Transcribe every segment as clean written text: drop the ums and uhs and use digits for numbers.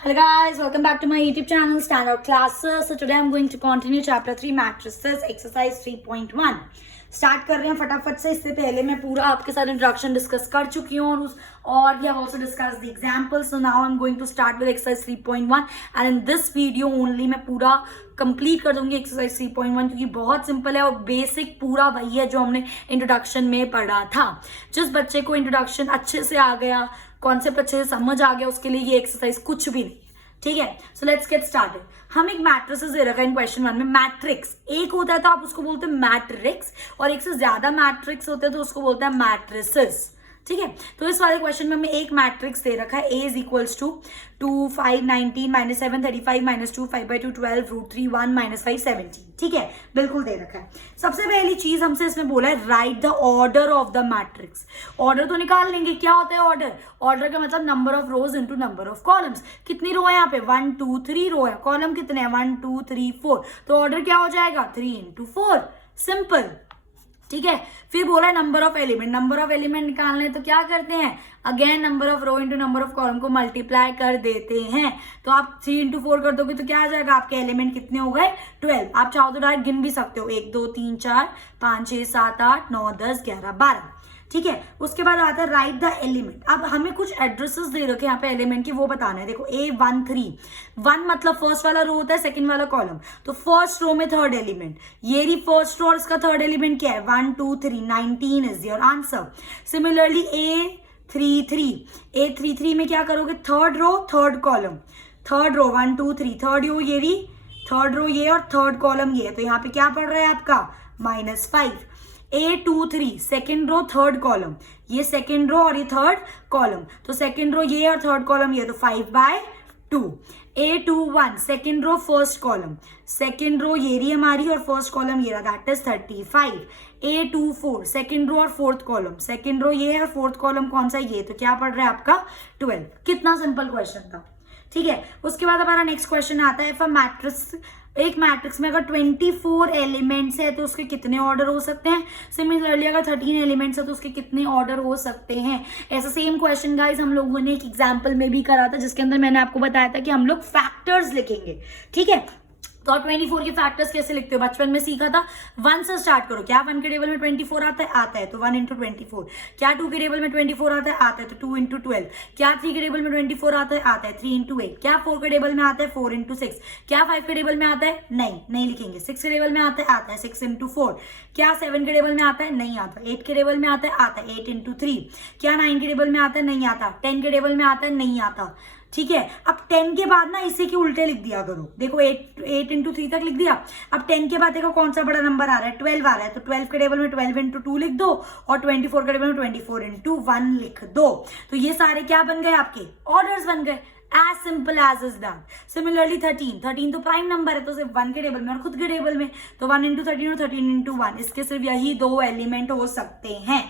Hello guys, welcome back to my YouTube channel Standout Classes. So today I'm going to continue chapter 3 matrices exercise 3.1. Start कर रहे हैं फटाफट से. इससे पहले मैं पूरा आपके साथ इंट्रोडक्शन डिस्कस कर चुकी हूँ और we have also discuss the examples. So now I am going to start with exercise 3.1 and in this video only मैं पूरा कंप्लीट कर दूंगी एक्सरसाइज 3.1 क्योंकि बहुत सिंपल है और बेसिक पूरा वही है जो हमने इंट्रोडक्शन में पढ़ा था. जिस बच्चे को इंट्रोडक्शन अच्छे से आ गया, कॉन्सेप्ट अच्छे से समझ आ गया, उसके लिए ये एक्सरसाइज कुछ भी नहीं. ठीक है, सो लेट्स गेट स्टार्टेड. हम एक मैट्रिसेस दे रखा है इन क्वेश्चन 1 में. मैट्रिक्स एक होता है तो आप उसको बोलते हैं मैट्रिक्स, और एक से ज्यादा मैट्रिक्स होते हैं तो उसको बोलते हैं मैट्रिसेस. ठीक है, तो इस वाले क्वेश्चन में हमें एक मैट्रिक्स दे रखा है. A is equals to 2 5 19 -7 35 -2 5/2 12 √3 1 -5 17. ठीक है, बिल्कुल दे रखा है. सबसे पहली चीज हमसे इसमें बोला है right the order of the matrix. Order तो निकाल लेंगे. क्या होता है ऑर्डर? ऑर्डर का मतलब number of rose into number of columns. कितनी रो है यहाँ पे? 1 2 3 रो है. कॉलम कितने हैं? 1 2 3 4. तो ऑर्डर क्या हो जाएगा? 3 × 4. सिंपल. ठीक है, फिर बोला number of element. Number of element निकालने तो क्या करते हैं? Again number of row into number of column को मल्टीप्लाई कर देते हैं. तो आप 3 × 4 कर दोगे तो क्या आ जाएगा? आपके एलिमेंट कितने हो गए? 12. आप चाहो तो डायरेक्ट गिन भी सकते हो. 1 2 3 4 5 6 7 8 9 10 11 12. ठीक है, उसके बाद आता है राइट द एलिमेंट. अब हमें कुछ एड्रेसेस दे रखे यहाँ पे एलिमेंट की, वो बताना है. देखो A1 3. 1 मतलब फर्स्ट वाला रो होता है, सेकंड वाला कॉलम. तो फर्स्ट रो में थर्ड एलिमेंट, ये रही फर्स्ट रो और इसका थर्ड एलिमेंट क्या है? 1 2 3 19 is your answer. Similarly A33 में क्या करोगे? Third row third column. Third row 1 2 3, third row ये रही, थर्ड रो ये और थर्ड कॉलम ये. तो यहाँ पे क्या पड़ रहा है आपका? -5. A23 second row third column, ये सेकेंड रो और ये थर्ड कॉलम. तो सेकेंड रो ये और थर्ड कॉलम ये, तो 5/2. A21 second row first column, second row ये रही हमारी और फर्स्ट कॉलम ये रहा, that is 35. A24 second row और फोर्थ कॉलम, सेकेंड रो ये है और फोर्थ कॉलम कौन सा? ये. तो क्या पड़ रहा है आपका? 12. कितना सिंपल क्वेश्चन था. ठीक है, उसके बाद हमारा नेक्स्ट क्वेश्चन आता है. इफ अ मैट्रिक्स, एक मैट्रिक्स में अगर 24 एलिमेंट्स है तो उसके कितने ऑर्डर हो सकते हैं? सिमिलरली अगर 13 एलिमेंट्स है तो उसके कितने ऑर्डर हो सकते हैं? ऐसा सेम क्वेश्चन गाइस हम लोगों ने एक एग्जांपल में भी करा था, जिसके अंदर मैंने आपको बताया था कि हम लोग फैक्टर्स लिखेंगे. ठीक है, तो 24 के फैक्टर्स कैसे लिखते हो? बचपन में सीखा था. 1 से स्टार्ट करो. क्या 1 के टेबल में 24 आता है? आता है. तो 1 × 24. क्या 2 के टेबल में 24 आता है? आता है. तो 2 × 12. क्या 3 के टेबल में 24 आता है? आता है. 3 × 8. क्या 4 के टेबल में आता है? 4 × 6. क्या 5 के टेबल में आता है? नहीं लिखेंगे. 6 के टेबल में आता है? आता है. 6 × 4. क्या 7 के टेबल में आता है? नहीं आता. 8 के टेबल में आता है? आता है. 8 × 3. क्या 9 के टेबल में आता है? नहीं आता. 10 के टेबल में आता है? नहीं आता. ठीक है, अब 10 के बाद ना इसी के उल्टे लिख दिया करो. देखो 8 × 3 तक लिख दिया. अब 10 के बाद देखो कौन सा बड़ा नंबर आ रहा है? 12 आ रहा है. तो 12 के टेबल में 12 × 2 लिख दो और 24 के टेबल में 24 × 1 लिख दो. तो ये सारे क्या बन गए? आपके ऑर्डर्स बन गए. As simple as is that. Similarly 13 तो प्राइम नंबर है, तो सिर्फ 1 के टेबल में और खुद के टेबल में. तो 1 × 13 और 13 × 1, इसके सिर्फ यही 2 एलिमेंट हो सकते हैं.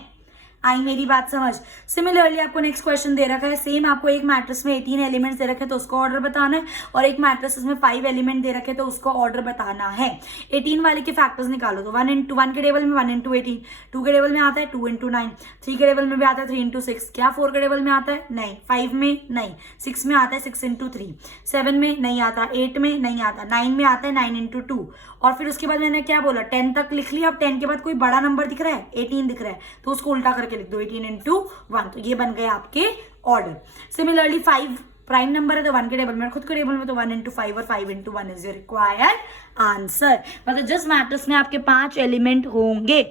आई मेरी बात समझ? सिमिलरली आपको नेक्स्ट क्वेश्चन दे रखा है. सेम आपको एक मैट्रिक्स में 18 एलिमेंट्स दे रखे तो उसको ऑर्डर बताना है, और एक मैट्रिक्स में 5 एलिमेंट दे रखे तो उसको ऑर्डर बताना है. 18 वाले के फैक्टर्स निकालो. तो 1 के टेबल में 1 × 18, 2 के टेबल में आता है 2 × 9, 3 के टेबल में भी आता है 3 × 6. क्या 4 के टेबल में आता है? नहीं. 5 में नहीं. 6 में आता है 6 × 3. 7 में नहीं आता. 8 में नहीं आता. 9 में आता है 9 × 2. और फिर उसके बाद मैंने क्या बोला? 10 तक लिख लिया. अब 10 के बाद कोई बड़ा नंबर दिख रहा है? 18 दिख रहा है, तो उसको उल्टा करके लिख दो. 18 × 1. तो ये बन गए आपके ऑर्डर. सिमिलरली 5 प्राइम नंबर है तो 1 के टेबल में और खुद के टेबल में, तो 1 × 5 और 5 × 1 इज योर रिक्वायर्ड आंसर. मतलब जिस मैट्रिक्स में आपके 5 एलिमेंट होंगे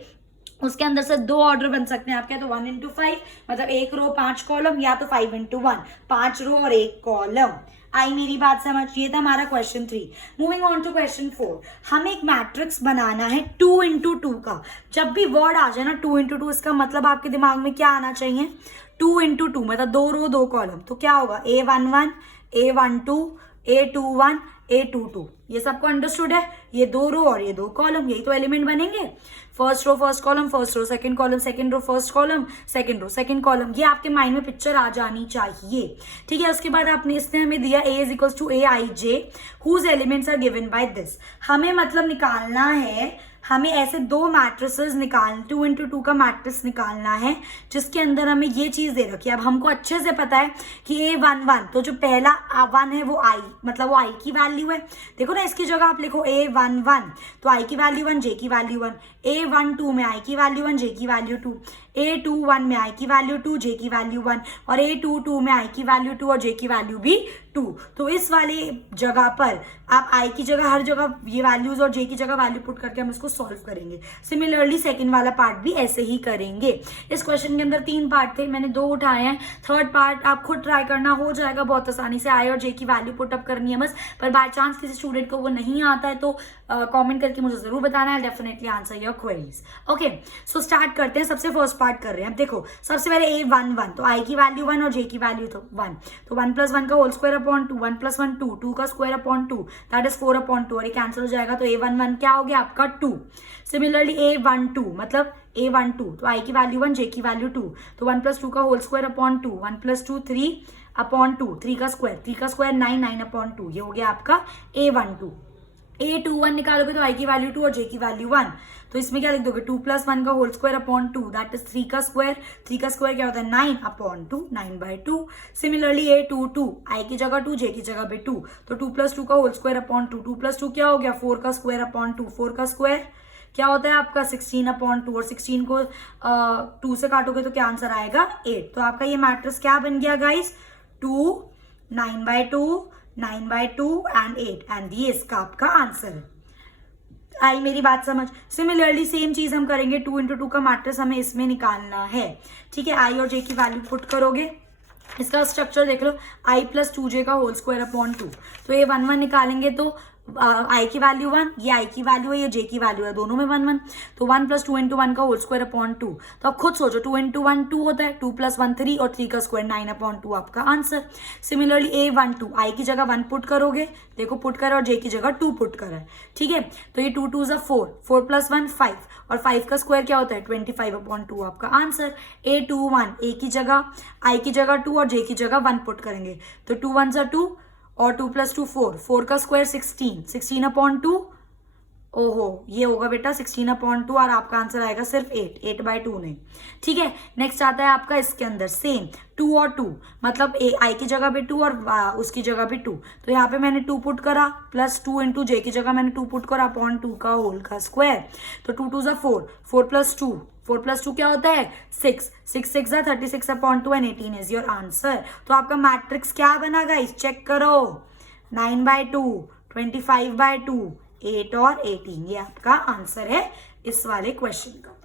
उसके अंदर से 2 ऑर्डर बन सकते हैं आपके. तो 1 × 5 मतलब 1 रो 5 कॉलम, या तो 5 × 1 5 रो और 1 कॉलम. आई मेरी बात समझ? ये था हमारा question 3. Moving on to question 4. हमें एक मैट्रिक्स बनाना है 2 × 2 का. जब भी वर्ड आ जाए ना 2 × 2, इसका मतलब आपके दिमाग में क्या आना चाहिए? 2 × 2 मतलब 2 रो 2 कॉलम. तो क्या होगा? A11 A12 A21 A22. ये सबको अंडरस्टूड है? ये 2 रो और ये 2 कॉलम, यही तो एलिमेंट बनेंगे. First row first column, first row second column, second row first column, second row second column. ये आपके माइंड में पिक्चर आ जानी चाहिए. ठीक है, उसके बाद आपने इसने हमें दिया A = AIJ whose elements are given by this. हमें मतलब निकालना है हमें ऐसे दो मैट्रिसेस निकाल 2 इंटू 2 का मैट्रिक्स निकालना है जिसके अंदर हमें ये चीज दे रखी है। अब हमको अच्छे से पता है कि A11, तो जो पहला 1 है वो I, मतलब वो I की वैल्यू है। देखो ना, इसकी जगह आप लिखो A11, तो I की वैल्यू 1, J की वैल्यू 1। A12 में I की वैल्यू 1, J की वैल्यू 2। A21 में I की वैल्यू 2, J की वैल्यू 1। और A22 में I की वैल्यू 2 और J की वैल्यू भी 2। तो इस वाले जगह पर आप I की जगह हर जगह ये वैल्यूज और J की जगह वैल्यू पुट करके हम इसको सॉल्व करेंगे। सिमिलरली सेकंड वाला पार्ट भी ऐसे ही करेंगे। इस क्वेश्चन के अंदर 3 पार्ट थे, मैंने 2 उठाए हैं। थर्ड पार्ट आप खुद ट्राई करना, हो जाएगा बहुत आसानी से। I और J की वैल्यू पुट अप करनी है बस। पर बाय चांस किसी स्टूडेंट को वो नहीं आता है तो कमेंट करके मुझे जरूर बताना है, definitely answer your queries. Okay, so start करते हैं। सबसे फर्स्ट पार्ट कर रहे हैं। अब देखो, सबसे पहले A11, तो I की वैल्यू 1 और J की वैल्यू तो 1, तो 1 + 1 का होल स्क्वायर अपॉन 2, 1 + 1 2, 2 का square upon 2, that is 4 upon 2, और ये कैंसिल हो जाएगा। तो A11 क्या हो गया आपका 2। सिमिलरली A12, मतलब A12, तो I की वैल्यू 1, J की वैल्यू 2, तो 1 + 2 का होल स्क्वायर अपॉन 2, 1 + 2 3 अपॉन 2, 3 का स्क्वायर 9, 9 अपॉन 2, ये हो गया आपका A12। A21 निकालोगे तो I की वैल्यू 2 और J की वैल्यू 1, तो इसमें क्या लिख दोगे 2 + 1 का whole square upon 2, that is 3 का स्क्वायर। 3 का स्क्वायर क्या होता है 9 अपॉन 2, 9/2। सिमिलरली A22, I की जगह 2, J की जगह भी 2, तो 2 + 2 का होल स्क्वायर अपॉन 2, 2 + 2 क्या हो गया 4 का स्क्वायर अपॉन 2, 4 का स्क्वायर क्या होता है आपका 16 अपॉन 2, और 16 को 2 से काटोगे तो क्या आंसर आएगा 8। तो आपका ये मैट्रिक्स क्या बन गया गाइस 2, 9/2, 9/2 एंड 8, एंड ये इसका आपका आंसर है। आई मेरी बात समझ। सिमिलरली सेम चीज हम करेंगे, 2 इंटू 2 का मैट्रिक्स हमें इसमें निकालना है। ठीक है, आई और जे की वैल्यू पुट करोगे। इसका स्ट्रक्चर देख लो, I + 2j का होल स्क्वायर अपॉन 2, तो ये 1 1 निकालेंगे तो I की वैल्यू 1, ये I की वैल्यू है, ये J की वैल्यू है, दोनों में 1 1, तो 1 + 2 × 1 का होल स्क्वायर अपॉन 2। तो अब खुद सोचो, 2 × 1 2 होता है, 2 + 1 3 और 3 का स्क्वायर 9 अपॉन 2 आपका आंसर। सिमिलरली A12, I की जगह 1 पुट करोगे, देखो पुट करा, और J की जगह 2 पुट करा है। ठीक है, तो ये 2 2 = 4, 4 + 1 5, और 5 का स्क्वायर क्या होता है 25 अपॉन 2 आपका आंसर। A21, A की जगह I की जगह 2 और J की जगह 1 पुट करेंगे, तो 2 1 = 2 और 2 + 2 4, 4 का स्क्वायर 16, 16 अपॉन 2, ओहो ये होगा बेटा 16 अपॉन 2, और आपका आंसर आएगा सिर्फ 8, 8/2 नहीं। ठीक है, नेक्स्ट आता है आपका इसके अंदर सेम 2 और 2, मतलब I की जगह भी 2 और उसकी जगह भी 2, तो यहाँ पे मैंने 2 पुट करा, प्लस 2 × J की जगह मैंने 2 पुट करा अपॉन 2 का होल का स्क्वायर, तो 2 2 = 4, 4 + 2, 4 + 2 क्या होता है 6, 6 6 = 36 upon 2 and 18 is your answer. तो आपका मैट्रिक्स क्या बना गाइस, चेक करो, 9/2, 25/2, 8 और 18, ये आपका आंसर है इस वाले क्वेश्चन का।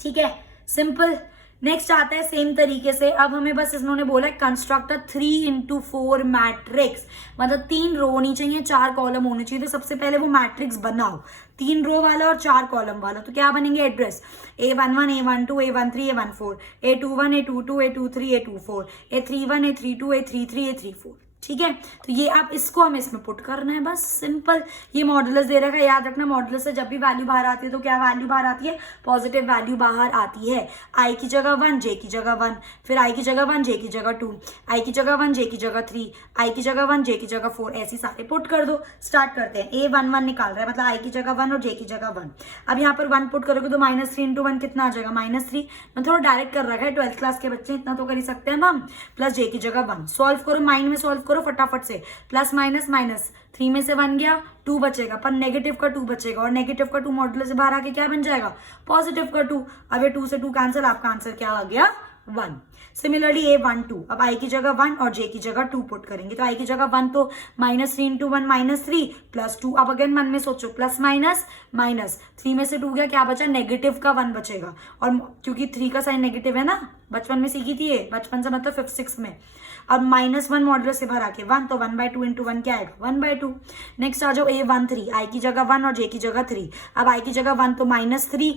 ठीक है, सिंपल। नेक्स्ट आता है सेम तरीके से, अब हमें बस इन्होंने बोला है कंस्ट्रक्ट 3 × 4 मैट्रिक्स, मतलब 3 रो होनी चाहिए, 4 कॉलम होने चाहिए। तो सबसे पहले वो मैट्रिक्स बनाओ, 3 रो वाला और 4 कॉलम वाला। तो क्या बनेंगे address, A11, A12, A13, A14, A21, A22, A23, A24, A31, A32, A33, A34। ठीक है, तो ये आप इसको हमें इसमें पुट करना है, बस सिंपल। ये मॉडुलस दे रखा है, याद रखना मॉडुलस से जब भी वैल्यू बाहर आती है तो क्या वैल्यू बाहर आती है, पॉजिटिव वैल्यू बाहर आती है। I की जगह 1, J की जगह 1, फिर I की जगह 1, J की जगह 2, I की जगह 1, J की जगह 3, I की जगह 1, J की जगह 4, ऐसी सारे पुट कर दो। स्टार्ट करते हैं। A11 निकाल रहा है, मतलब I की जगह 1 और J की जगह 1। अब यहाँ पर 1 पुट करोगे तो -3 × 1 कितना आ जाएगा -3। मैं थोड़ा डायरेक्ट कर रखा है, 12th क्लास के बच्चे इतना तो कर ही सकते हैं हम। प्लस J की जगह 1, सॉल्व करो, माइंड में सॉल्व करो फटाफट से, प्लस माइनस माइनस, 3 में से 1 गया, 2 बचेगा, पर नेगेटिव का 2 बचेगा, और नेगेटिव का 2 मॉडुलस से बाहर आके क्या बन जाएगा, पॉजिटिव का 2। अब ये 2 से 2 कैंसिल, आपका आंसर क्या आ गया 1। सिमिलरली A12, अब I की जगह 1 और J की जगह 2 पुट करेंगे, तो I की जगह 1 तो -3 × 1 -3 प्लस 2, अब अगेन मन में सोचो, प्लस माइनस माइनस, 3 में से 2 गया, क्या बचा नेगेटिव का 1 बचेगा, और क्योंकि 3 का साइन नेगेटिव है ना, बचपन में सीखी थी ये, बचपन से मतलब 5th 6th में। अब -1 मॉडुलस से बाहर आके 1, तो 1/2 × 1 क्या आएगा 1/2। नेक्स्ट आ जाओ A13, I की जगह 1 और J की जगह 3, अब I की जगह 1 तो -3,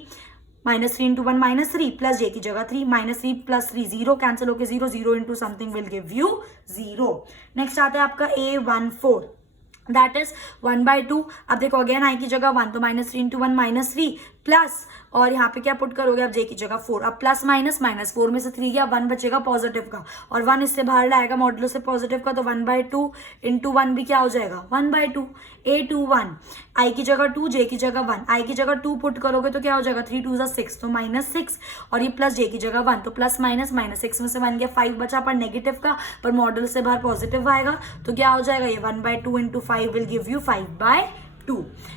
-3 × 1 -3 प्लस J की जगह 3, -3 + 3 0, कैंसिल होके 0, 0 × something will give you 0। Next आता है आपका A14, दैट इज 1/2। अब देखो अगेन I की जगह 1, तो -3 × 1 -3 प्लस और यहाँ पे क्या पुट करोगे आप, जे की जगह 4। अब प्लस माइनस, माइनस 4 में से 3 गया, 1 बचेगा पॉजिटिव का, और 1 इससे बाहर लाएगा मॉडुलो से पॉजिटिव का, तो 1/2 इंटू 1 भी क्या हो जाएगा 1/2। A21 आई की जगह 2, जे की जगह 1, आई की जगह 2 पुट करोगे तो क्या हो जाएगा 3 2 6, तो -6, और ये प्लस जे की जगह 1, तो प्लस माइनस, -6 में से 1 गया, 5 बचा पर नेगेटिव का, पर मॉडल से बाहर पॉजिटिव आएगा, तो क्या हो जाएगा ये 1/2 into 5 will give you 5/2।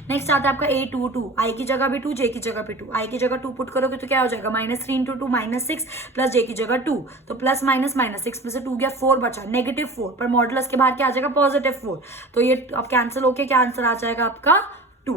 Next आता है आपका A22, आई की जगह भी 2, जे की जगह भी 2, आई की जगह 2 पुट करोगे तो क्या हो जाएगा -3 इंटू 2 -6, प्लस जे की जगह 2, तो प्लस माइनस, -6 में से 2 गया, 4 बचा, -4, पर मॉडुलस के बाहर क्या आ जाएगा +4, तो ये अब कैंसिल होके क्या आंसर आ जाएगा आपका 2।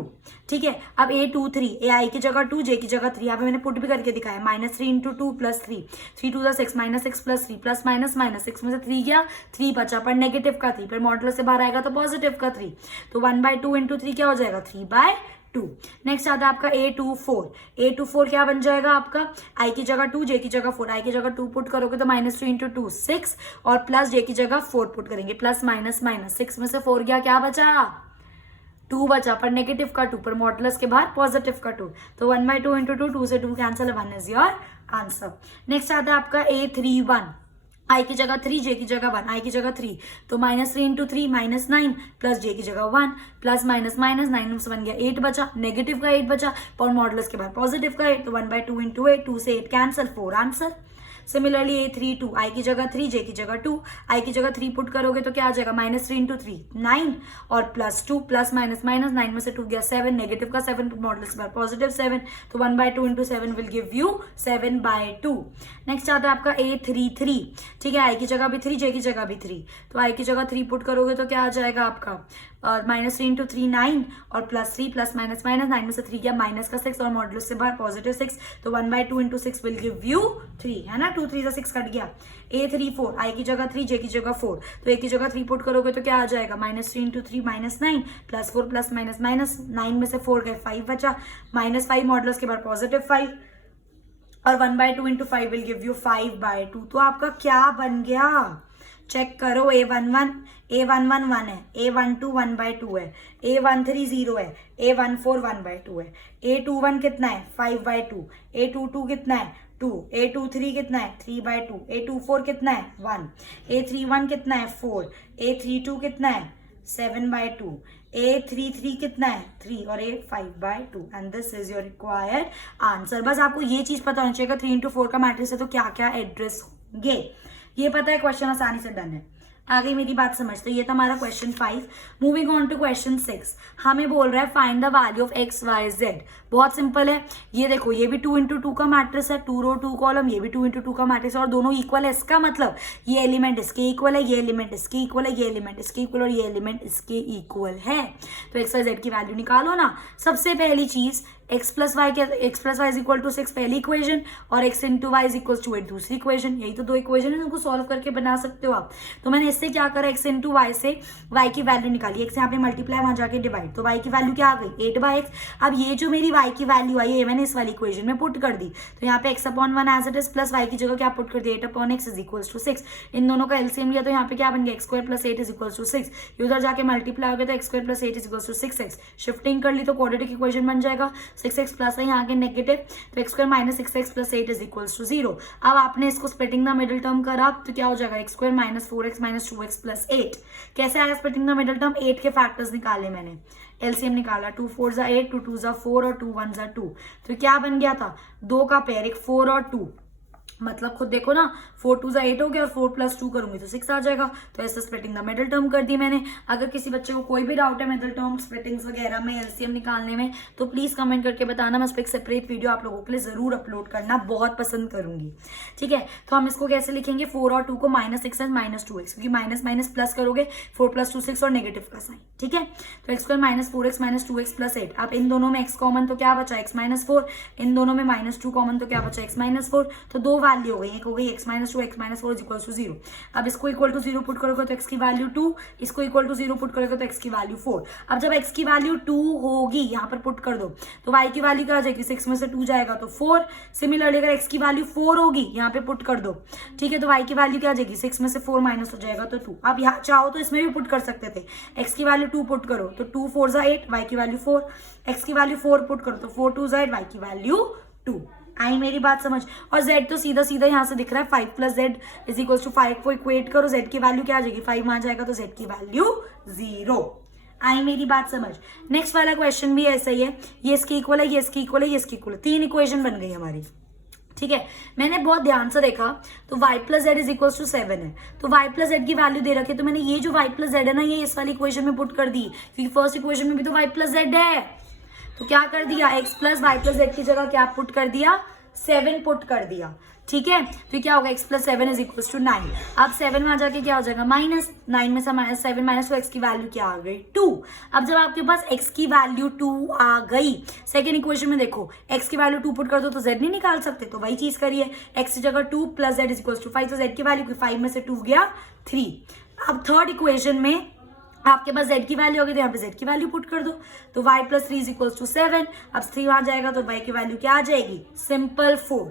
ठीक है, अब A23, ए आई की जगह 2, जे की जगह 3, यहाँ पे मैंने पुट भी करके दिखाया, -3 into 2 plus 3, 3 2 6, -6 plus 3, plus minus, -6 में से 3 गया, 3 बचा पर नेगेटिव का 3, पर मॉडुलस से बाहर आएगा तो पॉजिटिव का 3, तो 1/2 इंटू 3 क्या हो जाएगा 3/2। नेक्स्ट आता है आपका A24, A24 क्या बन जाएगा आपका, आई की जगह 2, जे की जगह 4, आई की जगह 2 पुट करोगे तो -3 इंटू 2 6, और प्लस जे की जगह 4 पुट करेंगे, प्लस माइनस, -6 में से 4 गया, क्या बचा 2 बचा पर नेगेटिव का 2, पर मॉडुलस के बाहर पॉजिटिव का 2, तो 1/2 इंटू 2, 2 से 2 cancel, 1 is your answer. Next आता है आपका A31, आई की जगह 3, जे की जगह 1, आई की जगह 3, तो -3 इंटू 3 -9, प्लस जे की जगह 1, प्लस माइनस, -9 में से 1 गया, 8 बचा, नेगेटिव का 8 बचा, पर मॉडुलस के बाहर पॉजिटिव का 8, तो 1/2 इंटू 8, 2 से 8 कैंसिल, 4 आंसर। सिमिलरली A32, आई की जगह 3, जे की जगह 2, आई की जगह 3 पुट करोगे तो क्या आ जाएगा -3 इंटू 3 9, और प्लस 2, प्लस माइनस, -9 में से 2 गया 7, नेगेटिव का 7, मॉडुलस के बाहर पॉजिटिव 7, तो 1/2 into 7 will give you 7/2। Next आता है आपका A33, ठीक है, आई की जगह भी 3, जे की जगह भी 3, तो आई की जगह 3 पुट करोगे तो क्या आ जाएगा आपका -3 इंटू 3 9, और प्लस 3, प्लस माइनस, -9 में से 3 गया, माइनस का 6, और मॉडुलस से बाहर पॉजिटिव 6, तो 1/2 इंटू 6 विल गिव यू 3, है ना, 2 3 6 कट गया। A34, आई की जगह 3, जे की जगह 4, तो ए की जगह 3 पुट करोगे तो क्या आ जाएगा -3 इंटू 3 -9, प्लस 4, प्लस माइनस, -9 में से 4 गए, 5 बचा, -5, मॉडुलस के बाहर पॉजिटिव 5, और 1/2 इंटू 5 विल गिव यू 5/2। तो आपका क्या बन गया, चेक करो, A11 1 है, A12 1/2 है, A13 0 है, A14 1/2 है, A21 कितना है 5/2, A22 कितना है 2, A23 कितना है 3/2, A24 कितना है 1, A31 कितना है 4, A32 कितना है 7/2, A33 कितना है 3, और A 5/2, and this is your required answer. बस आपको ये चीज पता होनी चाहिए, 3 इंटू 4 का मैट्रिक्स है तो क्या क्या एड्रेस होंगे, ये पता है, क्वेश्चन आसानी से डन है। आगे मेरी बात समझते, ये था हमारा question 5। Moving on to question 6, हमें बोल रहा है find the value of x y z। बहुत सिंपल है, ये देखो, ये भी 2 इंटू 2 का मैट्रिक्स है, 2 रो 2 कॉलम, ये भी 2 इंटू 2 का मैट्रिक्स है, और दोनों इक्वल है, इसका मतलब ये एलिमेंट इसके इक्वल है, ये एलिमेंट इसके इक्वल है, ये एलिमेंट इसके इक्वल, और ये एलिमेंट इसके इक्वल है, तो x y z की वैल्यू निकालो ना। सबसे पहली चीज x plus y is equal to 6 पहली इक्वेशन, और x into y is equal to 8 दूसरी इक्वेशन, यही तो 2 इक्वेशन है, उनको सॉल्व करके बना सकते हो आप। तो मैंने इससे क्या करा, x इंटू वाई से y की वैल्यू निकाली, x यहाँ पे मल्टीप्लाई, वहां जाके डिवाइड, तो y की वैल्यू क्या आ गई 8/x। अब ये जो मेरी y की वैल्यू आई है मैंने इस वाली इक्वेशन में पुट कर दी, तो यहाँ पे x/1 as it is, plus y की जगह क्या पुट कर दी 8/x इज इक्वल टू 6। इन दोनों का एलसीएम लिया तो यहाँ पे क्या बन गया x² + 8 इज इक्वल टू 6, ये उधर जाके मल्टीप्लाई हो गया तो x² + 8 is equal to 6x, shifting कर ली तो क्वाड्रेटिक इक्वेशन बन जाएगा, 6x प्लस है यहाँ के नेगेटिव, तो x² - 6x + 8 is equal to 0। अब आपने इसको स्प्लिटिंग द मिडिल टर्म करा तो क्या हो जाएगा x² - 4x - 2x + 8। कैसे आया स्प्लिटिंग द मिडिल टर्म, 8 के फैक्टर्स निकाले मैंने, एलसीएम निकाला, 2 4 = 8, 2 2 = 4, और 2 1 = 2, तो क्या बन गया था 2 का पेयर, एक 4 और 2, मतलब खुद देखो ना, 4 2 = 8 हो गया, और 4 + 2 करूंगी तो 6 आ जाएगा, तो ऐसे स्प्लिटिंग द मिडिल टर्म कर दी मैंने। अगर किसी बच्चे को कोई भी डाउट है मिडिल टर्म स्प्लिटिंग्स वगैरह में, एलसीएम निकालने में, तो प्लीज कमेंट करके बताना, मैं उस पर एक सेपरेट वीडियो आप लोगों के लिए जरूर अपलोड करना बहुत पसंद करूंगी। ठीक है, तो हम इसको कैसे लिखेंगे, 4 और 2 को -6 और -2x, क्योंकि माइनस माइनस प्लस करोगे, 4 + 2 6, और नेगेटिव का साइन। ठीक है, तो x² - 4x - 2x + 8। अब इन दोनों में x कॉमन तो क्या बचा x - 4, इन दोनों में -2 कॉमन तो क्या बचा x - 4, तो दो वैल्यू हो गई, एक हो गई x minus 2 x minus 4 is equal to 0। अब इसको इक्वल टू 0 पुट करोगे तो x की वैल्यू 2, इसको इक्वल टू 0 पुट करोगे तो x की वैल्यू 4। अब जब x की वैल्यू 2 होगी यहाँ पर पुट कर दो तो y की वैल्यू क्या आ जाएगी, 6 में से 2 जाएगा तो 4। सिमिलरली अगर x की वैल्यू 4 होगी यहाँ पे पुट कर दो, ठीक है, तो y की वैल्यू क्या आ जाएगी, 6 में से 4 माइनस हो जाएगा तो 2। आप यहाँ चाहो तो इसमें भी पुट कर सकते थे, x की वैल्यू 2 पुट करो तो 2 4 जा 8, y की वैल्यू 4, x की वैल्यू 4 पुट करो तो 4 2 जा 8, y की वैल्यू 2। आई मेरी बात समझ। और z तो सीधा सीधा यहाँ से दिख रहा है, 5 plus z is equal to 5 को इक्वेट करो, z की वैल्यू क्या आ जाएगी, 5 आ जाएगा तो z की वैल्यू 0। आई मेरी बात समझ। नेक्स्ट वाला क्वेश्चन भी ऐसा ही है, ये इसके इक्वल है, ये इसके इक्वल है, ये इसके इक्वल है, 3 इक्वेशन बन गई हमारी, ठीक है। मैंने बहुत ध्यान से देखा तो y plus z is equal to 7 है, तो y प्लस जेड की वैल्यू दे रखी है, तो मैंने ये जो y प्लस जेड है ना ये इस वाली इक्वेशन में पुट कर दी, क्योंकि फर्स्ट इक्वेशन में भी तो y प्लस जेड है। तो क्या कर दिया, x plus y plus Z की जगह क्या पुट कर दिया, 7 पुट कर दिया, ठीक है। तो क्या होगा, x plus 7 is equal to 9। अब 7 में आ जाके क्या हो जाएगा, माइनस 9 में से माइनस 7 माइनस, तो x की वैल्यू क्या आ गई, 2। अब जब आपके पास x की वैल्यू 2 आ गई, सेकेंड इक्वेशन में देखो x की वैल्यू 2 पुट कर दो तो z नहीं निकाल सकते, तो वही चीज करिए, x की जगह 2 plus z is equal to 5, तो z की वैल्यू 5 में से 2 गया 3। अब थर्ड इक्वेशन में आपके पास z की वैल्यू होगी तो यहाँ पे z की वैल्यू पुट कर दो, तो y plus 3 is equal to 7। अब 3 आ जाएगा तो y की वैल्यू क्या आ जाएगी, सिंपल 4।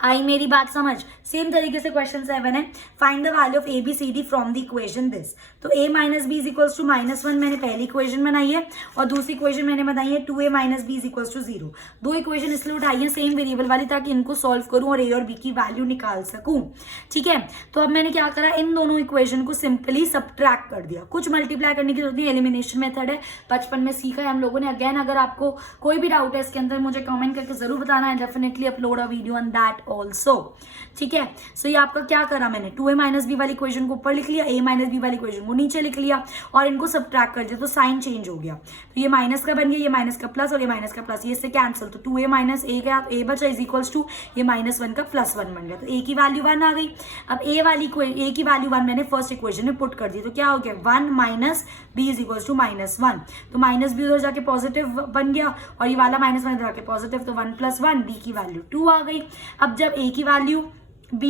आई मेरी बात समझ। सेम तरीके से क्वेश्चन 7 है, find the value of a b c d from the equation this. तो a minus b is equals to -1 मैंने पहली इक्वेशन बनाई है, और दूसरी इक्वेशन मैंने बनाई है 2a minus b is equals to 0। दो इक्वेशन इसलिए उठाई है सेम वेरिएबल वाली, ताकि इनको सॉल्व करूं और a और b की वैल्यू निकाल सकूं, ठीक है। तो अब मैंने क्या करा, इन दोनों इक्वेशन को सिंपली सब्ट्रैक्ट कर दिया, कुछ मल्टीप्लाई करने की जरूरत नहीं, एलिमिनेशन मेथड है, बचपन में सीखा है हम लोगों ने। अगेन अगर आपको कोई भी डाउट है इसके अंदर मुझे कमेंट करके जरूर बताना है, definitely upload a video on that also, ठीक है। सो ये आपका क्या करा मैंने, 2a माइनस बी वाली इक्वेशन को ऊपर लिख लिया, a माइनस बी वाली इक्वेशन को नीचे लिख लिया, और इनको सब्ट्रैक्ट कर दिया, तो साइन चेंज हो गया। तो ये माइनस का बन गया, ये माइनस का प्लस, और ये माइनस का प्लस, ये इससे कैंसिल, तो 2a माइनस a गया, a बचा इज इक्वल्स टू ये -1 का +1 बन गया, तो a की वैल्यू 1 आ गई। अब a की वैल्यू 1 मैंने फर्स्ट इक्वेशन में पुट कर दी, तो क्या हो गया, 1 minus b is equals to -1, तो माइनस b उधर जाके पॉजिटिव बन गया, और ये वाला -1 इधर आके पॉजिटिव, तो 1 + 1 b की वैल्यू 2 आ गई। अब जब a की वैल्यू b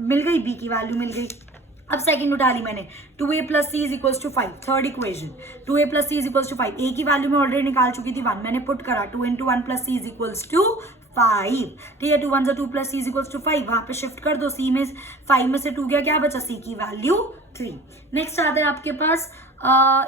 मिल गई, b की वैल्यू मिल गई। अब सेकंड उठा ली मैंने, 2a + c is equals to 5, third equation 2a + c is equals to 5, a की वैल्यू मैं ऑलरेडी निकाल चुकी थी 1, मैंने पुट करा 2 × 1 + c इज इक्वल्स टू 5, ठीक है। 2 1 2 + c इज इक्वल्स टू 5, वहां पे शिफ्ट कर दो, c में 5 में से 2 गया, क्या बचा, c की वैल्यू 3। नेक्स्ट आता है आपके पास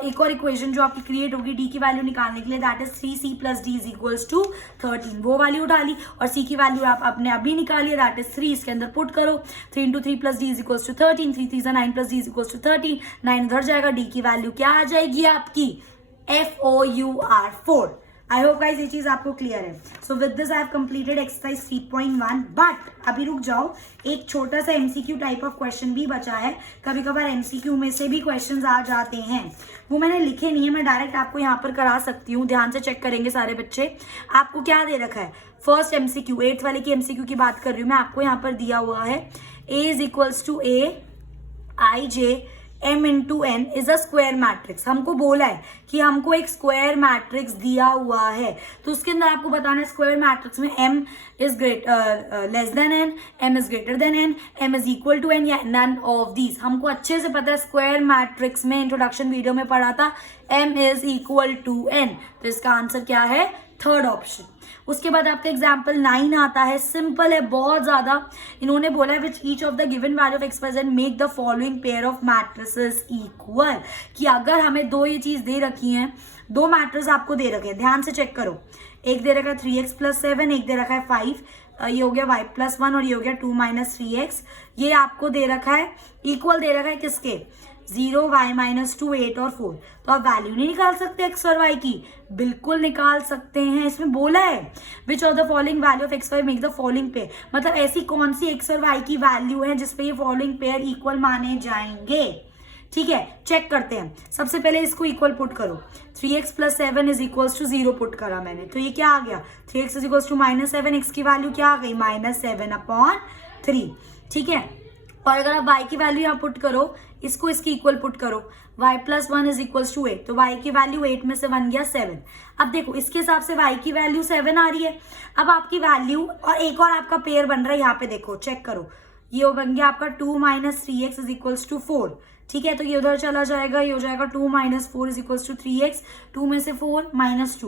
एक और इक्वेशन जो आपकी क्रिएट होगी d की वैल्यू निकालने के लिए, that is 3c + d is equals to 13, वो वैल्यू डाली, और c की वैल्यू आप अपने अभी निकालिए, दैट इज 3, इसके अंदर पुट करो, 3 × 3 + d is equals to 13, 3 3 9 + d is equals to 13, 9 उधर जाएगा, d की वैल्यू क्या आ जाएगी आपकी, FOUR 4। आई होप गाइस ये चीज आपको क्लियर है। So with this I have completed exercise 3.1, but अभी रुक जाओ, एक छोटा सा MCQ टाइप ऑफ क्वेश्चन भी बचा है। कभी कभार MCQ में से भी क्वेश्चंस आ जाते हैं, वो मैंने लिखे नहीं है, मैं डायरेक्ट आपको यहाँ पर करा सकती हूँ, ध्यान से चेक करेंगे सारे बच्चे। आपको क्या दे रखा है, फर्स्ट MCQ 8th वाले की MCQ की बात कर रही हूँ मैं, आपको यहाँ पर दिया हुआ है A is equals to A IJ m × n is a square matrix. हमको बोला है कि हमको एक स्क्वायर मैट्रिक्स दिया हुआ है, तो उसके अंदर आपको बताना है स्क्वायर मैट्रिक्स में m is less than n, m is greater than n, m is equal to n, या नन ऑफ दीज। हमको अच्छे से पता है, स्क्वायर मैट्रिक्स में इंट्रोडक्शन वीडियो में पढ़ा था m is equal to n, तो इसका आंसर क्या है, थर्ड ऑप्शन। उसके बाद आपका एग्जाम्पल 9 आता है, सिंपल है बहुत ज्यादा। इन्होंने बोला है which each of the given value of x y z make the following pair of matrices equal, कि अगर हमें दो ये चीज दे रखी हैं, दो मैट्रिक्स आपको दे रखे हैं, ध्यान से चेक करो, एक दे रखा है 3x + 7, एक दे रखा है 5, ये हो गया y + 1, और ये हो गया 2 - 3x, ये आपको दे रखा है, इक्वल दे रखा है किसके, 0 y - 2 8 और 4। तो आप वैल्यू नहीं निकाल सकते x और y की, बिल्कुल निकाल सकते हैं। इसमें बोला है which of the following value of x y make the following pair, मतलब ऐसी कौन सी x और y की वैल्यू है जिसपे ये फॉलोइंग पेयर इक्वल माने जाएंगे, ठीक है। चेक करते हैं, सबसे पहले इसको इक्वल पुट करो, 3x + 7 is equals to 0 put करा मैंने, तो ये क्या आ गया, 3x is equals to -7, x की वैल्यू क्या आ गई, -7/3, ठीक है। और अगर आप y की वैल्यू यहाँ पुट करो, इसको इसकी इक्वल पुट करो, y plus 1 is equals to 8, तो y की वैल्यू 8 में से 1 गया 7। अब देखो इसके हिसाब से y की वैल्यू 7 आ रही है। अब आपकी वैल्यू और एक और आपका पेयर बन रहा है, यहाँ पे देखो चेक करो, ये बन गया आपका 2 minus 3x is equals to 4। ठीक है, तो ये उधर चला जाएगा, ये हो जाएगा 2 minus 4 is equals to 3x, 2 में से 4 minus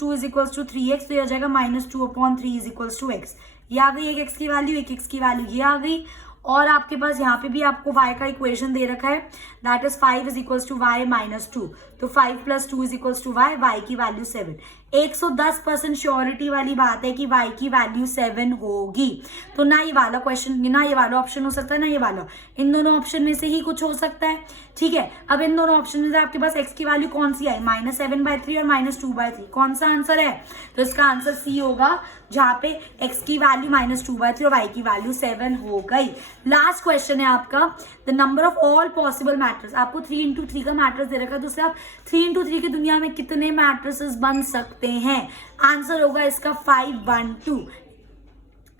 2 is equals to 3x, तो ये आ जाएगा -2/3 इज इक्वल्स टू x। ये आ गई एक x की वैल्यू, एक x की वैल्यू ये आ गई। और आपके पास यहाँ पे भी आपको y का इक्वेशन दे रखा है, that is 5 is equals to y minus 2, तो 5 plus 2 is equals to y की वैल्यू 7। 110% श्योरिटी वाली बात है कि y की वैल्यू 7 होगी। तो ना ये वाला क्वेश्चन, ना ये वाला ऑप्शन हो सकता है, ना ये वाला, इन दोनों ऑप्शन में से ही कुछ हो सकता है। ठीक है, अब इन दोनों ऑप्शन में से आपके पास x की वैल्यू कौन सी आई, -7/3 और -2/3, कौन सा आंसर है? तो इसका आंसर सी होगा, जहाँ पे x की वैल्यू -2/3 और y की वैल्यू 7 हो गई। लास्ट क्वेश्चन है आपका, the number of all possible matrix. आपको 3 into 3 का मैट्रिक्स दे रखा है, तो उससे आप 3 into 3 की दुनिया में कितने मैट्रिसेस बन सकते हैं? आंसर होगा इसका 5 1 2।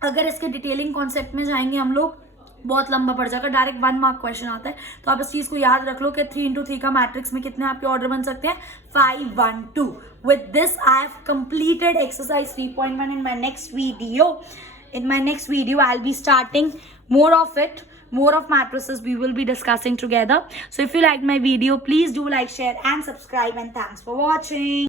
अगर इसके डिटेलिंग कॉन्सेप्ट में जाएंगे हम लोग, बहुत लंबा पड़ जाएगा, डायरेक्ट 1 मार्क क्वेश्चन आता है। तो आप इस चीज को याद रख लो कि 3 into 3 का मैट्रिक्स में कितने आपके ऑर्डर बन सकते हैं, 5 1 2। With this, I have completed exercise 3.1 in my next video. In my next video, I'll be starting more of it. More of matrices we will be discussing together. So if you liked my video, please do like, share and subscribe, and thanks for watching.